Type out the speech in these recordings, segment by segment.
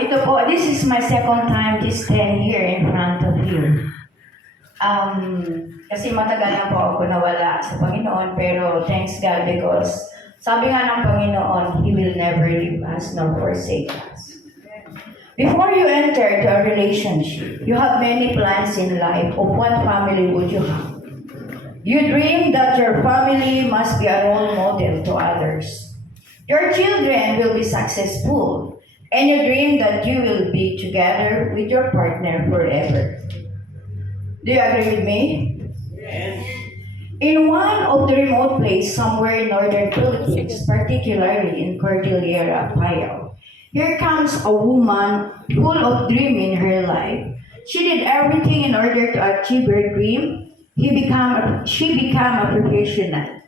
Ito po, this is my second time to stand here in front of you. Kasi matagal na po ako nawala sa Panginoon, pero thanks God because sabi nga ng Panginoon, He will never leave us nor forsake us. Before you enter to a relationship, you have many plans in life of what family would you have. You dream that your family must be a role model to others. Your children will be successful, and you dream that you will be together with your partner forever. Do you agree with me? Yes. In one of the remote place somewhere in northern Philippines, particularly in Cordillera, Payao, here comes a woman full of dream in her life. She did everything in order to achieve her dream. She became a professional.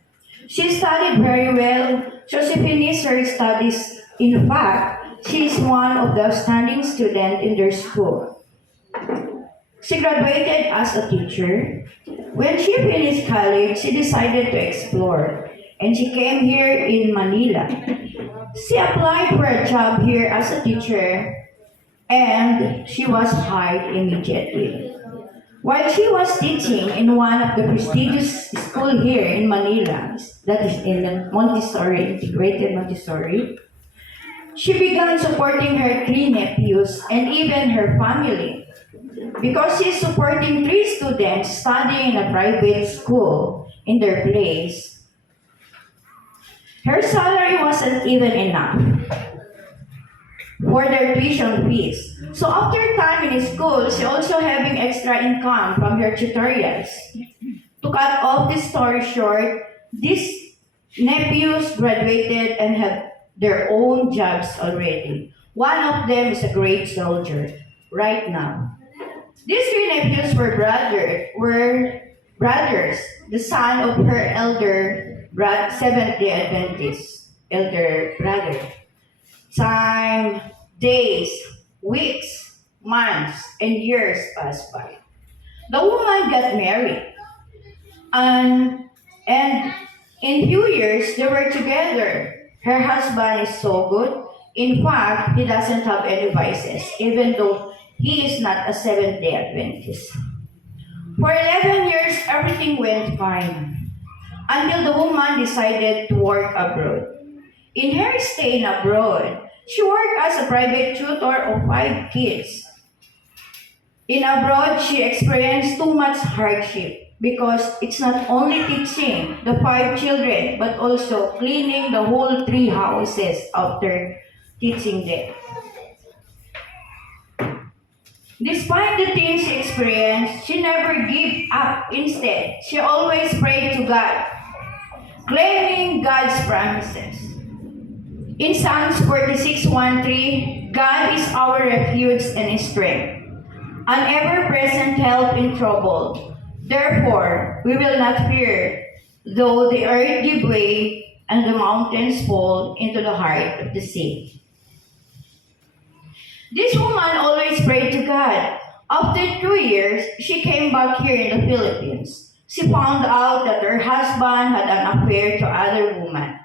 She studied very well, so she finished her studies. In fact, she is one of the outstanding students in their school. She graduated as a teacher. When she finished college, she decided to explore, and she came here in Manila. She applied for a job here as a teacher, and she was hired immediately. While she was teaching in one of the prestigious school here in Manila, that is in the Montessori, integrated Montessori, she began supporting her three nephews and even her family. Because she's supporting three students studying in a private school in their place, her salary wasn't even enough for their tuition fees. So after time in school, she also having extra income from her tutorials. To cut off this story short, these nephews graduated and have their own jobs already. One of them is a great soldier right now. These three nephews were brothers, the son of her Seventh-day Adventist elder brother. Time, days, weeks, months, and years passed by. The woman got married, and in few years they were together. Her husband is so good. In fact, he doesn't have any vices, even though he is not a Seventh-day Adventist. For 11 years, everything went fine until the woman decided to work abroad. In her stay abroad, she worked as a private tutor of 5 kids. In abroad, she experienced too much hardship because it's not only teaching the 5 children, but also cleaning the whole 3 houses after teaching them. Despite the things she experienced, she never gave up. Instead, she always prayed to God, claiming God's promises. In Psalms 46:1-3, God is our refuge and strength, an ever-present help in trouble. Therefore, we will not fear, though the earth give way and the mountains fall into the heart of the sea. This woman always prayed to God. After 2 years, she came back here in the Philippines. She found out that her husband had an affair to other woman.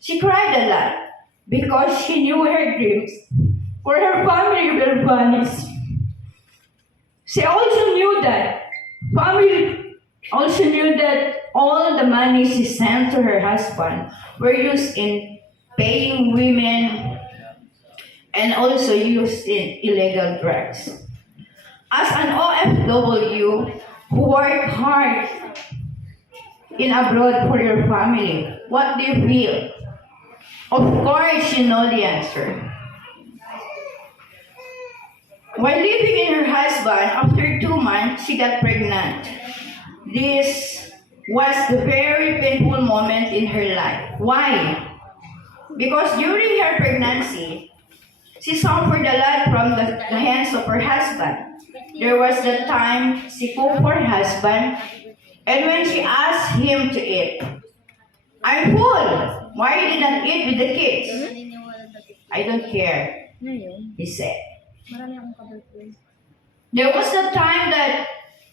She cried a lot because she knew her dreams for her family will vanish. She also knew that all the money she sent to her husband were used in paying women and also used in illegal drugs. As an OFW who worked hard in abroad for your family, what do you feel? Of course, you know the answer. While living in her husband, after 2 months, she got pregnant. This was the very painful moment in her life. Why? Because during her pregnancy, she suffered a lot from the hands of her husband. There was the time she cooked for her husband, and when she asked him to eat, "I'm full. Why you didn't eat with the kids?" "I don't care," he said. There was the time that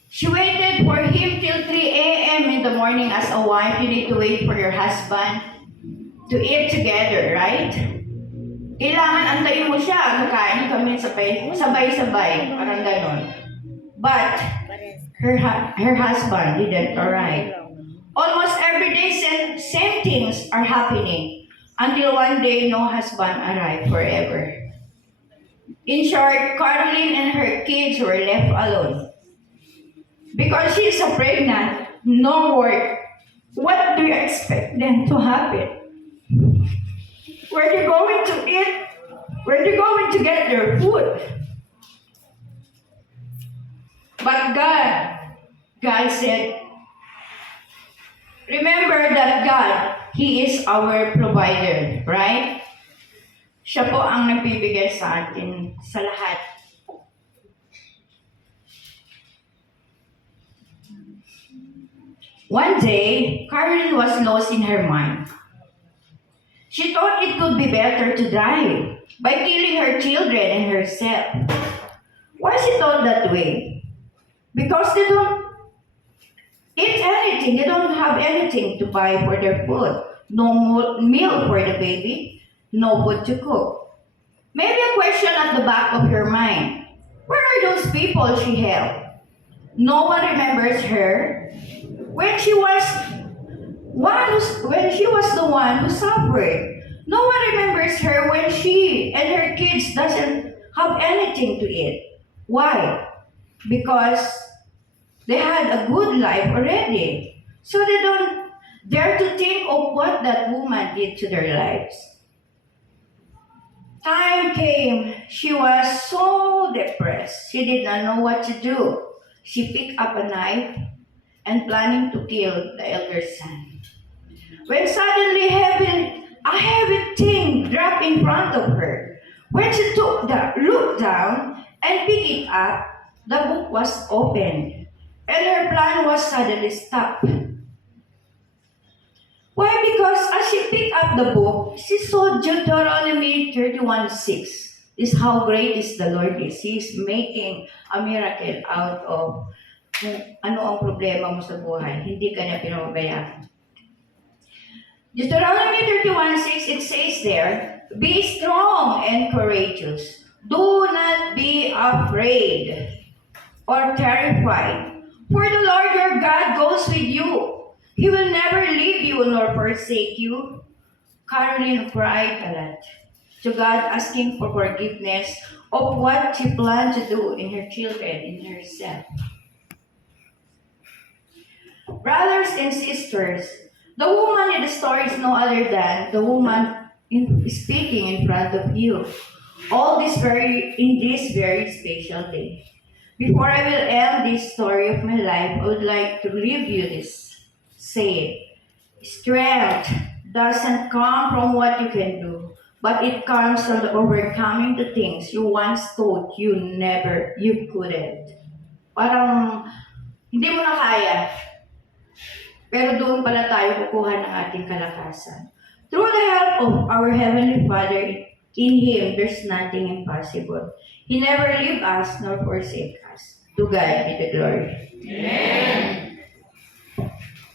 she waited for him till 3 a.m. in the morning. As a wife, you need to wait for your husband to eat together, right? Kailangan antayin mo siya, kakain kami sabay-sabay, parang ganon. But her husband didn't arrive. Almost every day, same things are happening until one day no husband arrived forever. In short, Caroline and her kids were left alone. Because she's a pregnant, no work. What do you expect then to happen? Where are they going to eat? Where are they going to get their food? But God said, remember that God, He is our provider, right? Siya po ang nagbibigay sa atin sa lahat. One day, Caroline was lost in her mind. She thought it could be better to die by killing her children and herself. Why she thought that way? Because they don't eat anything. They don't have anything to buy for their food. No meal for the baby. No food to cook. Maybe a question at the back of your mind. Where are those people she helped? No one remembers her when she was the one who suffered. No one remembers her when she and her kids doesn't have anything to eat. Why? Because they had a good life already. So they don't dare to think of what that woman did to their lives. Time came. She was so depressed. She did not know what to do. She picked up a knife and planning to kill the elder son. When suddenly a heavy thing dropped in front of her. When she looked down and picked it up, the book was opened and her plan was suddenly stopped. Why? Because as she picked up the book, she saw Deuteronomy 31:6. Is how great is the Lord is. He is making a miracle out of kung ano ang problema mo sa buhay. Hindi ka niya pinababayaan. Deuteronomy 31:6, it says there, be strong and courageous. Do not be afraid or terrified. For the Lord your God goes with you. He will never leave you nor forsake you. Caroline cried a lot to God, asking for forgiveness of what she planned to do in her children, in herself. Brothers and sisters, the woman in the story is no other than the woman speaking in front of you. All this in this very special day. Before I will end this story of my life, I would like to leave you this saying. Strength doesn't come from what you can do, but it comes from the overcoming the things you once thought you couldn't. Parang hindi mo na kaya. Pero doon pala tayo kukuha ng ating kalakasan. Through the help of our Heavenly Father, in Him, there's nothing impossible. He never leave us nor forsake us. To God be the glory. Amen.